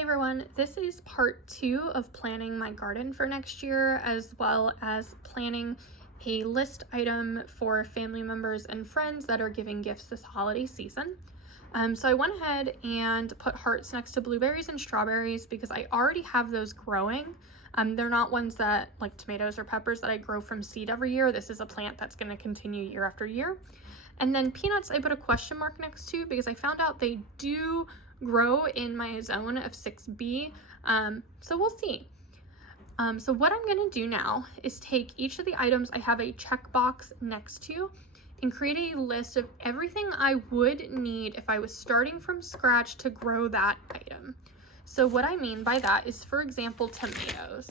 Hey everyone, this is part 2 of planning my garden for next year, as well as planning a list item for family members and friends that are giving gifts this holiday season. So I went ahead and put hearts next to blueberries and strawberries because I already have those growing. They're not ones that, like tomatoes or peppers, that I grow from seed every year. This is a plant that's going to continue year after year. And then peanuts I put a question mark next to because I found out they do grow in my zone of 6B, so we'll see. So what I'm going to do now is take each of the items I have a checkbox next to and create a list of everything I would need if I was starting from scratch to grow that item. So what I mean by that is, for example, tomatoes.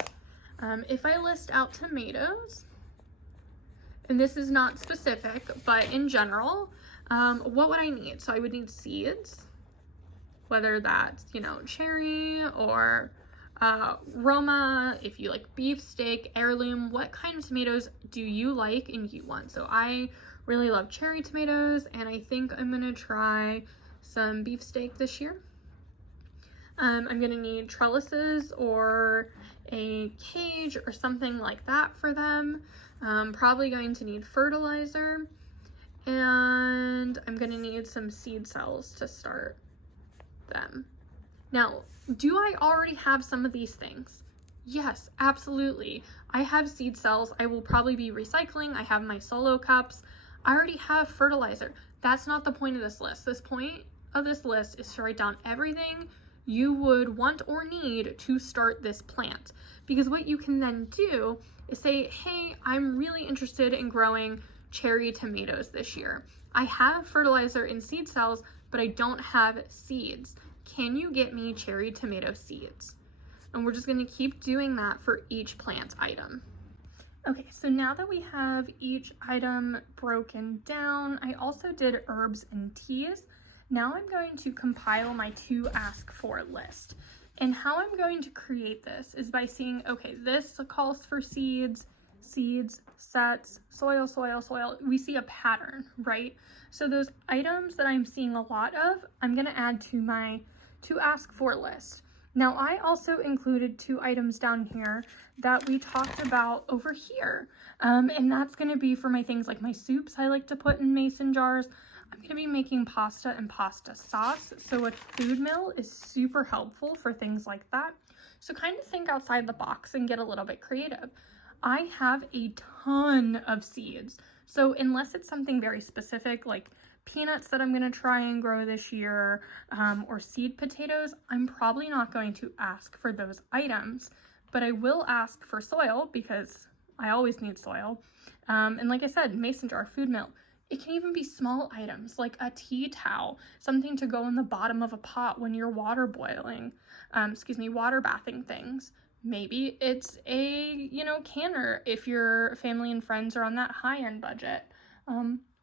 If I list out tomatoes, and this is not specific, but in general, what would I need? So I would need seeds, whether that's, cherry or Roma, if you like beefsteak, heirloom, what kind of tomatoes do you like and you want? So I really love cherry tomatoes, and I think I'm gonna try some beefsteak this year. I'm gonna need trellises or a cage or something like that for them. Probably going to need fertilizer, and I'm gonna need some seed cells to start them. Now, do I already have some of these things? Yes, absolutely. I have seed cells. I will probably be recycling. I have my solo cups. I already have fertilizer. That's not the point of this list. This point of this list is to write down everything you would want or need to start this plant. Because what you can then do is say, hey, I'm really interested in growing cherry tomatoes this year. I have fertilizer and seed cells, but I don't have seeds. Can you get me cherry tomato seeds? And we're just going to keep doing that for each plant item. Okay, so now that we have each item broken down, I also did herbs and teas. Now I'm going to compile my to ask for list. And how I'm going to create this is by seeing, okay, this calls for seeds, sets, soil. We see a pattern, right? So those items that I'm seeing a lot of, I'm gonna add to my to ask for list. Now I also included 2 items down here that we talked about over here. And that's gonna be for my things like my soups I like to put in mason jars. I'm gonna be making pasta and pasta sauce, so a food mill is super helpful for things like that. So kind of think outside the box and get a little bit creative. I have a ton of seeds, so unless it's something very specific like peanuts that I'm gonna try and grow this year, or seed potatoes, I'm probably not going to ask for those items, but I will ask for soil because I always need soil. And like I said, mason jar, food mill. It can even be small items like a tea towel, something to go in the bottom of a pot when you're water bathing things. Maybe it's a, canner if your family and friends are on that high-end budget,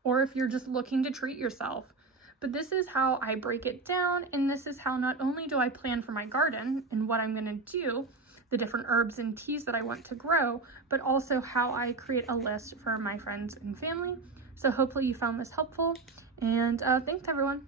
or if you're just looking to treat yourself. But this is how I break it down, and this is how not only do I plan for my garden and what I'm gonna do, the different herbs and teas that I want to grow, but also how I create a list for my friends and family. So hopefully you found this helpful, and thanks everyone.